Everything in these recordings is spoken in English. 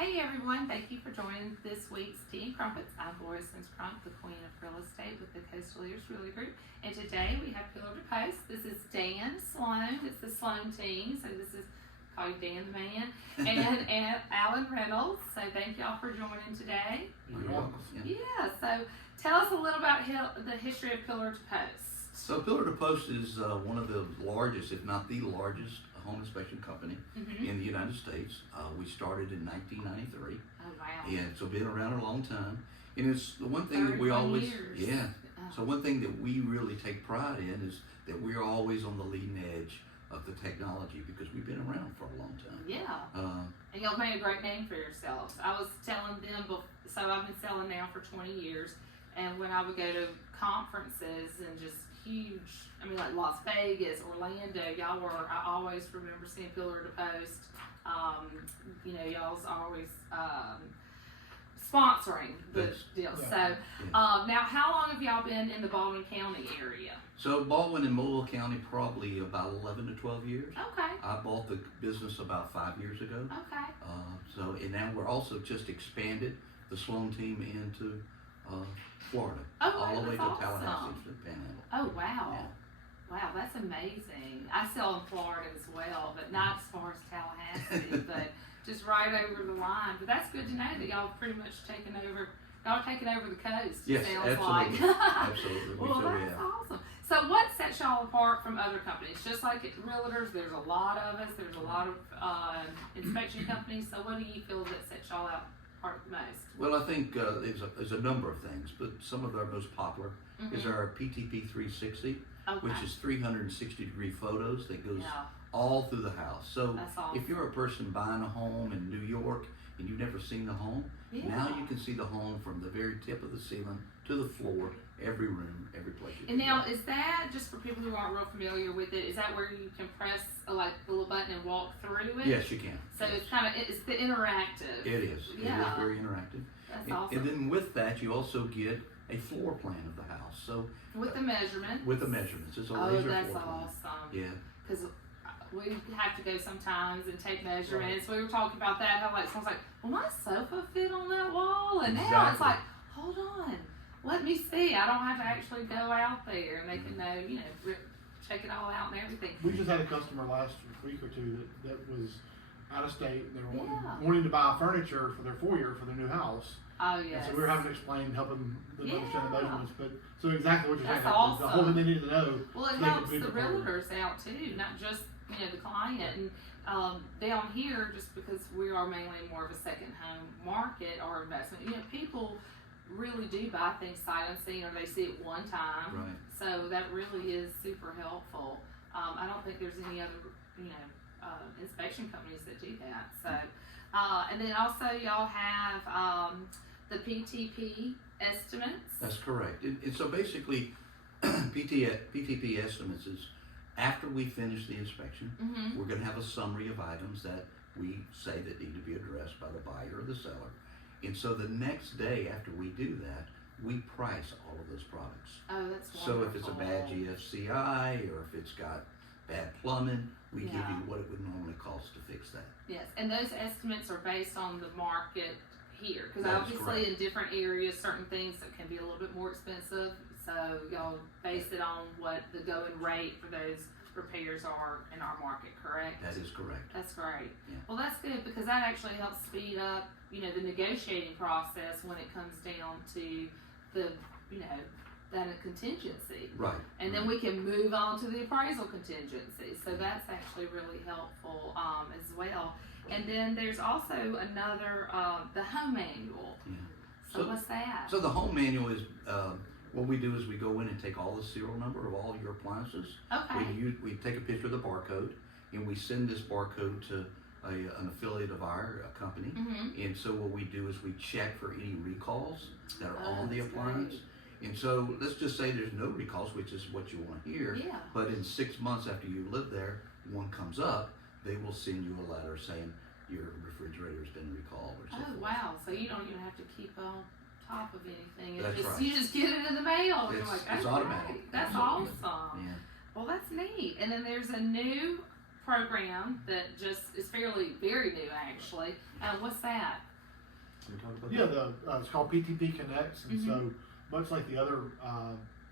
Hey everyone, thank you for joining this week's Tea and Crumpets. I'm Gloria S, Crump, the queen of real estate with the Coastal Leaders Realty Group. And today we have Pillar to Post. This is Dan Sloan. It's the Sloan team. So this is called Dan the Man. And Alan Reynolds. So thank y'all for joining today. You're welcome. Yeah, so tell us a little about the history of Pillar to Post. So Pillar to Post is one of the largest, if not the largest, home inspection company in the United States. We started in 1993. Oh wow! And so been around a long time. And it's the one thing that we always, So one thing that we really take pride in is that we're always on the leading edge of the technology because we've been around for a long time. Yeah. And y'all made a great name for yourselves. I was telling them, so I've been selling now for 20 years, and when I would go to conferences and just huge, I mean like Las Vegas, Orlando, I always remember seeing Pillar to Post. Y'all's always sponsoring the deal. Yeah. So now how long have y'all been in the Baldwin County area? So Baldwin and Mobile County probably about 11 to 12 years. Okay. I bought the business about 5 years ago. Okay. And now we're also just expanded the Sloan team into Florida, all the way to awesome. Tallahassee, to the Panhandle. Oh wow. Yeah. Wow, that's amazing. I sell in Florida as well, but not as far as Tallahassee, but just right over the line. But that's good to know that y'all pretty much taking over the coast. Yes, sounds absolutely. Like. Absolutely. Well, that's awesome. So what sets y'all apart from other companies? Just like at realtors, there's a lot of us. There's a lot of inspection companies. So what do you feel that sets y'all apart the most? Well, I think there's a number of things, but some of our most popular is our PTP 360, which is 360-degree photos that goes all through the house. So awesome. If you're a person buying a home in New York and you've never seen the home, now you can see the home from the very tip of the ceiling to the floor, every room, every place. And now, is that, just for people who aren't real familiar with it, is that where you can press like the little button and walk through it? Yes, you can. So it's it's the interactive. It is. Yeah. It is very interactive. That's awesome. And then with that, you also get a floor plan of the house. So with the measurements. With the measurements, it's a laser that's floor plan. awesome. Yeah. Because we have to go sometimes and take measurements. Right. We were talking about that. How someone's like, "Will my sofa fit on that wall?" And now it's like, "Hold on, let me see. I don't have to actually go out there, and they can know, check it all out and everything." We just had a customer last week or two that was out of state. They were wanting to buy furniture for their foyer for their new house. Oh yes. And so we were having to explain, helping them understand the measurements. But so exactly what you're saying. Awesome. The whole thing they needed to know. Well, it helps the realtors out too, not just the client. And down here, just because we are mainly more of a second home market or investment, people really do buy things sight unseen, or they see it one time. Right. So that really is super helpful. I don't think there's any other inspection companies that do that. So and then also y'all have the PTP estimates. That's correct. And so basically, PTP estimates is after we finish the inspection, we're going to have a summary of items that we say that need to be addressed by the buyer or the seller. And so the next day after we do that, we price all of those products. Oh, that's wonderful. So if it's a bad GFCI or if it's got bad plumbing, we give you what it would normally cost to fix that. Yes, and those estimates are based on the market here, because obviously in different areas, certain things that can be a little bit more expensive. So y'all base it on what the going rate for those repairs are in our market, correct? That is correct. That's great. Yeah. Well, that's good because that actually helps speed up, the negotiating process when it comes down to the, that a contingency. Right. And then we can move on to the appraisal contingency. So that's actually really helpful as well. And then there's also another, the home manual. Yeah. So what's that? So the home manual is, what we do is we go in and take all the serial number of all your appliances. Okay. We take a picture of the barcode and we send this barcode to an affiliate of our company. And so what we do is we check for any recalls that are on the appliance. Great. And so let's just say there's no recalls, which is what you want to hear. Yeah. But in 6 months after you live there, one comes up, they will send you a letter saying your refrigerator's been recalled or something. Oh wow! So you don't even have to keep on top of anything. That's right. You just get it in the mail. And It's, you're like, it's automatic. That's Absolutely. awesome. Yeah. Well, that's neat. And then there's a new program that just is very new actually. What's that? Can we talk about Yeah, that? it's called PTP Connects, and Mhm. so much like the other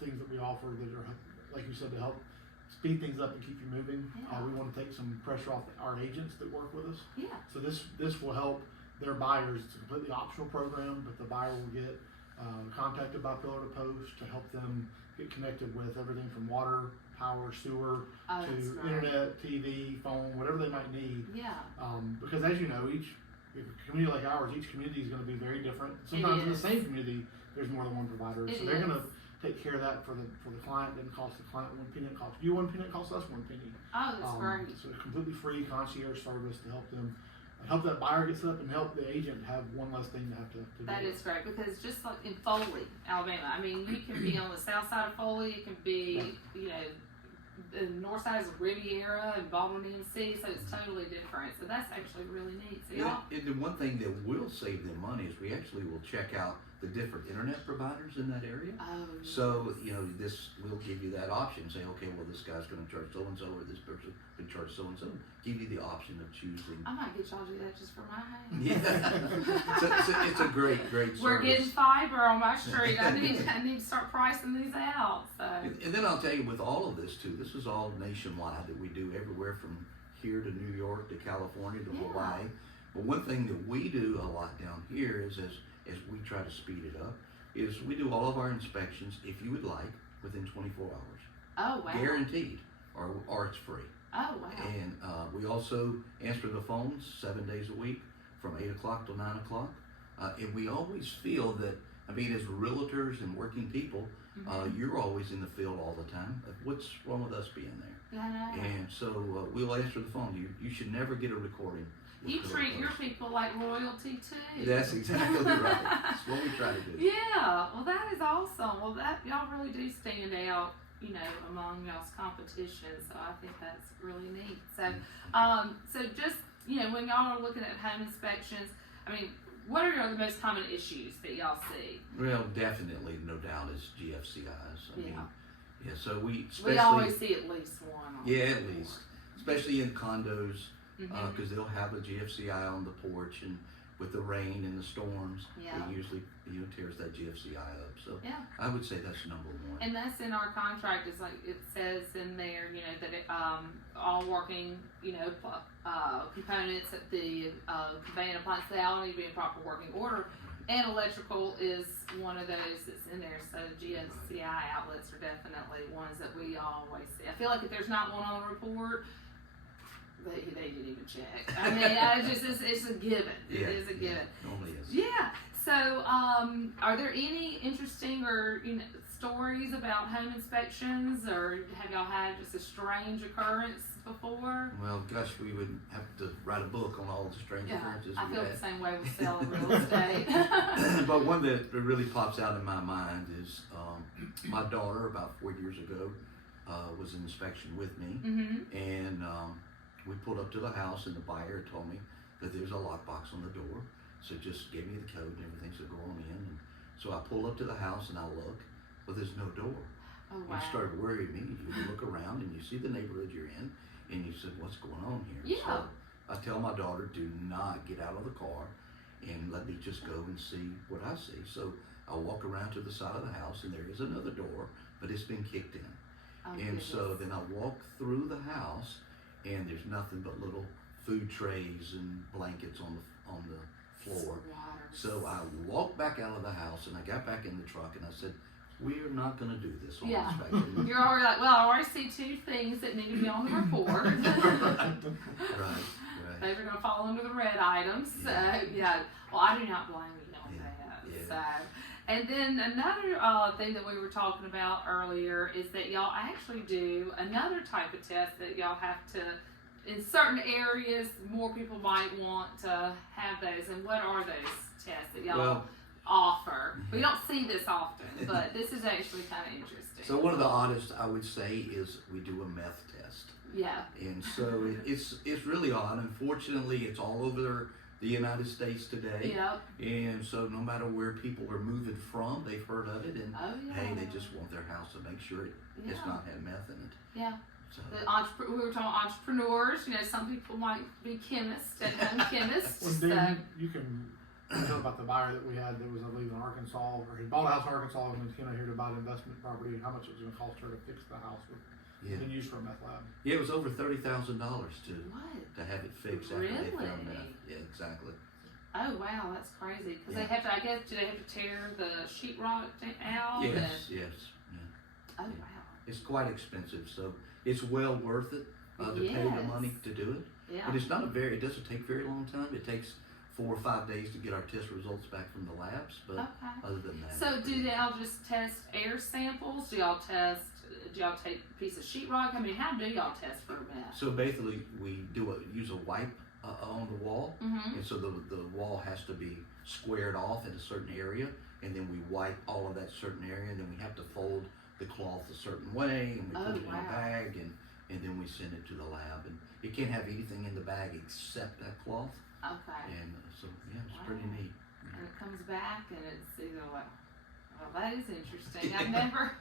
things that we offer that are, like you said, to help speed things up and keep you moving, Yeah. we want to take some pressure off our agents that work with us. Yeah. So this will help their buyers. It's a completely optional program, but the buyer will get contacted by Pillar to Post to help them get connected with everything from water, power, sewer, Oh, that's to right. internet, TV, phone, whatever they might need. Yeah. Because as you know, if a community like ours, each community is going to be very different. Sometimes in the is. same community, there's more than one provider. It So they're going to is. take care of that for the client. Doesn't cost the client 1 penny. It costs you 1 penny. It costs us 1 penny. Oh, that's great. So it's completely free concierge service to help them, help that buyer get set up, and help the agent have one less thing to have to do. That is great because just like in Foley, Alabama, I mean, you can be on the south side of Foley, it can be, you know, the north side is Riviera and Baldwin MC, so it's totally different. So that's actually really neat. So y'all, And the one thing that will save them money is we actually will check out the different internet providers in that area. oh, So, you know, this will give you that option. Say, okay, well, this guy's going to charge so-and-so, or this person can charge so-and-so. Give you the option of choosing. I might get y'all to do that just for my house. Yeah. so it's a great service. We're getting fiber on my street. I need to start pricing these out. So And then I'll tell you, with all of this, too, this is all nationwide that we do everywhere from here to New York to California to Yeah. Hawaii. But one thing that we do a lot down here is as we try to speed it up, is we do all of our inspections, if you would like, within 24 hours. oh wow. Guaranteed, or it's free. Oh wow. And we also answer the phones 7 days a week from 8 o'clock till 9 o'clock. And we always feel that, I mean, as realtors and working people, you're always in the field all the time. What's wrong with us being there? I know. And so we'll answer the phone. You should never get a recording. with You Pillar treat your Post. people like royalty too. That's exactly right. That's what we try to do. Yeah, well that is awesome. Well that y'all really do stand out, you know, among y'all's competition. So I think that's really neat. So, so just, you know, when y'all are looking at home inspections, I mean, what are the most common issues that y'all see? Well, definitely, no doubt, is GFCIs. I mean, yeah. So we especially. We always see at least one. On Yeah, the at board. least, especially in condos, Mhm. because they'll have a GFCI on the porch, and with the rain and the storms, Yeah. it usually tears that GFCI up. So Yeah. I would say that's number one. And that's in our contract. It's like it says in there, you know, that it, all working, you know, components at the conveying appliance, they all need to be in proper working order. And electrical is one of those that's in there. So GFCI outlets are definitely ones that we always see. I feel like if there's not one on the report, they didn't even check. I mean, it's a given. It is a given. Normally is. Yeah. So, are there any interesting or stories about home inspections, or have y'all had just a strange occurrence before? Well, gosh, we would have to write a book on all the strange occurrences I we feel had. the same way with selling real estate. But one that really pops out in my mind is my daughter, about 4 years ago, was in inspection with me, Mm-hmm. and we pulled up to the house, and the buyer told me that there's a lockbox on the door, so just give me the code and everything, so go on in. And so I pull up to the house and I look, but there's no door. Oh And wow. it started worrying me. You look around and you see the neighborhood you're in, and you said, what's going on here? Yeah. So I tell my daughter, do not get out of the car and let me just go and see what I see. So I walk around to the side of the house, and there is another door, but it's been kicked in. Oh, And so goodness. then I walk through the house, and there's nothing but little food trays and blankets on the floor. Waters. So I walked back out of the house, and I got back in the truck, and I said, we're not going to do this on Yeah. inspection. You're already like, well, I already see 2 things that need to be on the report. Right. Those are going to fall under the red items. So, Yeah. yeah. Well, I do not blame you on Yeah. that. Yeah. So, and then another thing that we were talking about earlier is that y'all actually do another type of test that y'all have to, in certain areas, more people might want to have those. And what are those tests that y'all Well, offer? We don't see this often, but this is actually kind of interesting. so one of the oddest, I would say, is we do a meth test. Yeah. And so it's really odd. Unfortunately, it's all over the United States today. Yep. And so no matter where people are moving from, they've heard of it, and Oh yeah. hey, they just want their house to make sure it's Yeah. not had meth in it. Yeah. So We were talking entrepreneurs. You know, some people might be chemists and home chemists. Well, So, Dan, you can I know about the buyer that we had that was, I believe, in Arkansas, or he bought a house in Arkansas and was came out here to buy an investment property, and how much it was going to cost her to fix the house with been used for a meth lab. Yeah, it was over $30,000 to What? to have it fixed after they found meth. Yeah, exactly. Oh wow, that's crazy. Because Yeah. they have to. I guess do they have to tear the sheetrock out? Yes, yes. Yeah. Oh Yeah. wow. It's quite expensive, so it's well worth it to pay the Yes. money to do it. Yeah. But it's not it doesn't take very long time. It takes 4 or 5 days to get our test results back from the labs, but Okay. other than that. So do y'all just test air samples? Do y'all take a piece of sheetrock? I mean, how do y'all test for meth? So basically, we use a wipe on the wall, Mm-hmm. and so the wall has to be squared off in a certain area, and then we wipe all of that certain area, and then we have to fold the cloth a certain way, and we put it in a wow. bag, and then we send it to the lab, and it can't have anything in the bag except that cloth, Okay. and so yeah, it's pretty Wow. neat. And it comes back and it's either like, well, that is interesting. I've never,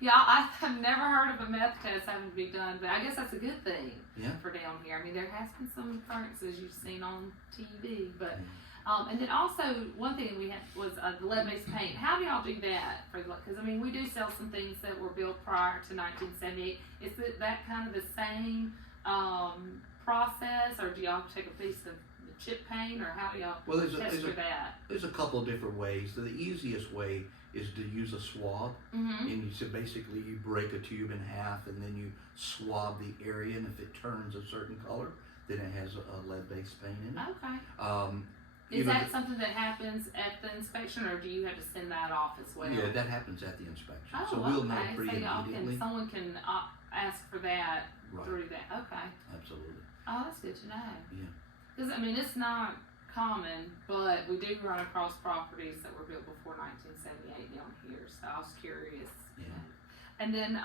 Yeah, I've never heard of a meth test having to be done, but I guess that's a good thing yeah. for down here. I mean, there has been some occurrences you've seen on TV, but, Yeah. and then also one thing we had was the lead-based paint. How do y'all do that? Because I mean, we do sell some things that were built prior to 1978. Is that kind of the same process, or do y'all take a piece of the chip paint, or how do y'all Well, test for that? there's a couple of different ways. So the easiest way is to use a swab, Mm-hmm. and you basically you break a tube in half, and then you swab the area, and if it turns a certain color, then it has a lead-based paint in it. Okay. You Is know, that something that happens at the inspection, or do you have to send that off as well? yeah, that happens at the inspection, Oh, so we'll know okay. pretty So y'all immediately. someone can ask for that Right, through that. Okay. absolutely. Oh, that's good to know. Yeah. Because I mean, it's not common, but we do run across properties that were built before 1978 down here. So I was curious. Yeah. And then,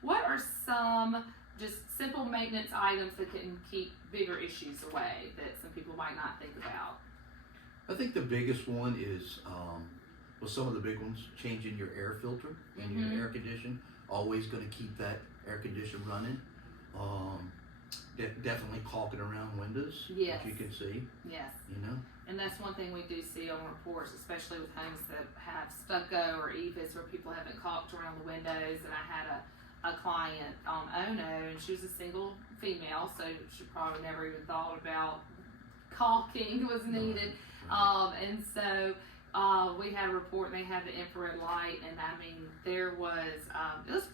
what are some just simple maintenance items that can keep bigger issues away that some people might not think about? I think the biggest one is, well, some of the big ones, changing your air filter in Mhm. your air condition. Always going to keep that air condition running. Definitely caulking around windows, Yes. if you can see, Yes. you know. And that's one thing we do see on reports, especially with homes that have stucco or EVIS where people haven't caulked around the windows. And I had a client on Ono, and she was a single female, so she probably never even thought about caulking was needed. And so we had a report, and they had the infrared light, and I mean, there was,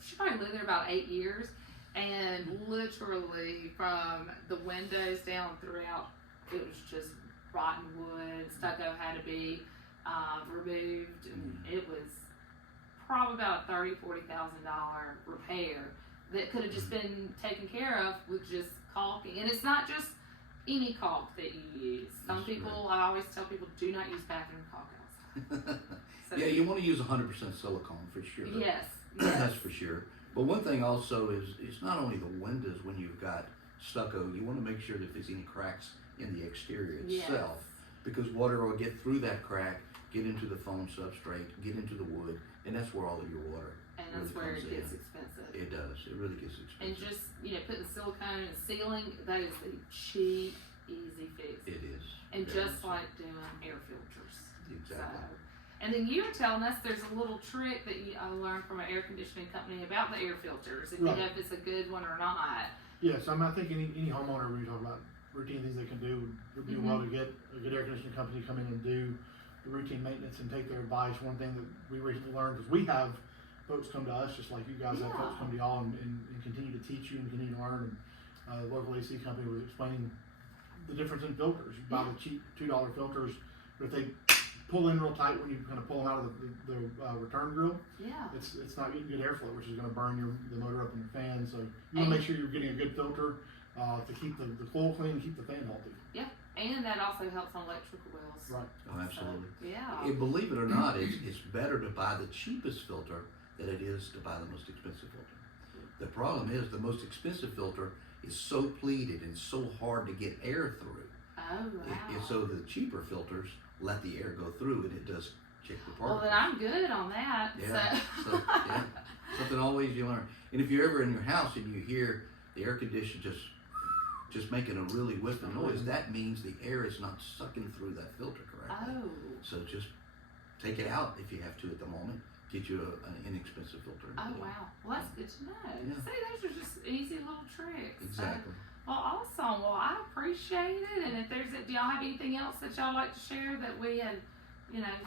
she probably lived there about 8 years, and literally from the windows down throughout, it was just rotten wood. Stucco had to be removed, and it was probably about a $40,000 repair that could have just been taken care of with just caulking. And it's not just any caulk that you use. Some That's people, I always tell people, do not use bathroom caulk outside. So, Yeah, you want to use 100% silicone for sure. Yes. That's for sure. But one thing also is it's not only the windows when you've got stucco, you want to make sure that if there's any cracks in the exterior itself, because water will get through that crack, get into the foam substrate, get into the wood, and that's where all of your water And that's really where comes it gets in. expensive. It does. It really gets And expensive. just, putting silicone and sealing, that is a cheap, easy fix. It is. And Very just much so. like doing air filters. Exactly. So, and then you were telling us there's a little trick that I learned from an air conditioning company about the air filters, if you Right. know if it's a good one or not. Yes, I think any homeowner, when you talk about routine things they can do, would do well to get a good air conditioning company to come in and do the routine maintenance and take their advice. One thing that we recently learned, because we have folks come to us, just like you guys have Yeah. folks come to y'all and continue to teach you and continue to learn. And the local AC company was explaining the difference in filters. You buy the cheap $2 filters, but if they pull in real tight when you kind of pull them out of the return grill, Yeah. it's not getting good airflow, which is going to burn the motor up in your fan. So you want to make sure you're getting a good filter to keep the coil clean and keep the fan healthy. Yeah. And that also helps on electrical bills. Right. Oh, absolutely. So, yeah. And believe it or not, it's better to buy the cheapest filter than it is to buy the most expensive filter. The problem is the most expensive filter is so pleated and so hard to get air through. Oh, wow. So the cheaper filters let the air go through, and it does check the Well, particles. then I'm good on that. Yeah, So. yeah, something always you learn. And if you're ever in your house and you hear the air conditioner just just making a really whiffing noise, that means the air is not sucking through that filter correctly. Oh. So just take it out if you have to at the moment. Get you an inexpensive filter. Oh wow, well that's good to know. Yeah. See, those are just easy little tricks. Exactly. Well, awesome. Well, I appreciate it. And if do y'all have anything else that y'all like to share that we had,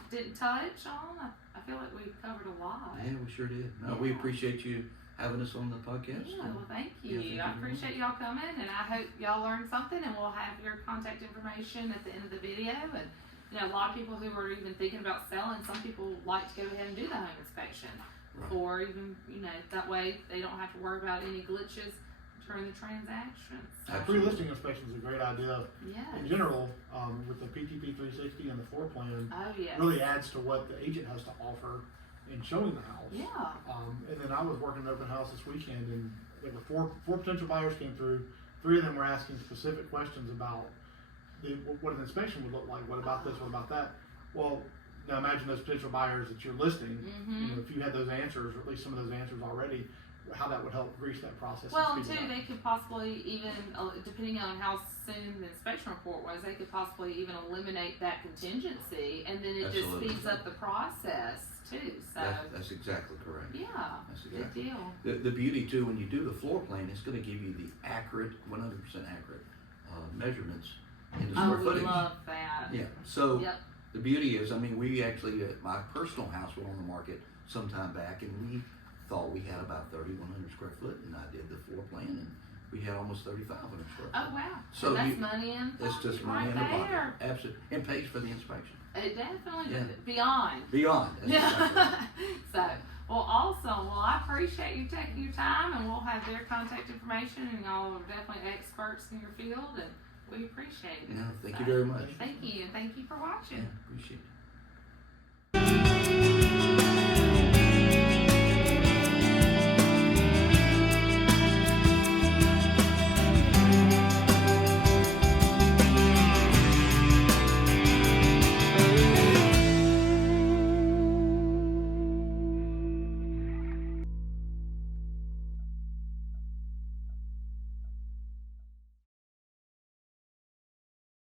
didn't touch on? I feel like we covered a lot. Yeah, we sure did. No, we Yeah. appreciate you having us on the podcast. Yeah, well, thank you. Yeah, thank you I appreciate y'all coming, and I hope y'all learned something. And we'll have your contact information at the end of the video. And a lot of people who are even thinking about selling, some people like to go ahead and do the home inspection, Right. or even that way they don't have to worry about any glitches during the transactions. So, Pre-listing inspection is a great idea. yeah. In general, with the PTP 360 and the floor plan, Oh yes. really adds to what the agent has to offer in showing the house. Yeah. And then I was working an open house this weekend, and there were four potential buyers came through. 3 of them were asking specific questions about what an inspection would look like. What about this? What about that? Well, now imagine those potential buyers that you're listing. Mm-hmm. If you had those answers, or at least some of those answers already, how that would help grease that process. Well, and and speed too, it up. they could possibly even, depending on how soon the inspection report was, they could possibly even eliminate that contingency, and then it Absolutely. just speeds up the process too. So, That's exactly correct. yeah, That's good exactly. deal. The beauty too, when you do the floor plan, it's going to give you the accurate, 100% accurate measurements in the I square would footage. love that. Yeah. So Yep. the beauty is, we actually, my personal house went on the market some time back, and we thought we had about 3,100 square foot, and I did the floor plan, and we had almost 3,500 square foot. Oh wow. So and that's you- money in. It's just right money in the pocket. there. Absolutely. And pays for the inspection. It definitely Yeah. beyond. Beyond. That's exactly right. So, well, awesome. Well, I appreciate you taking your time, and we'll have their contact information, and y'all are definitely experts in your field, and we appreciate it. Yeah, thank So, you very much. Thank you, and thank you for watching. Yeah, appreciate it.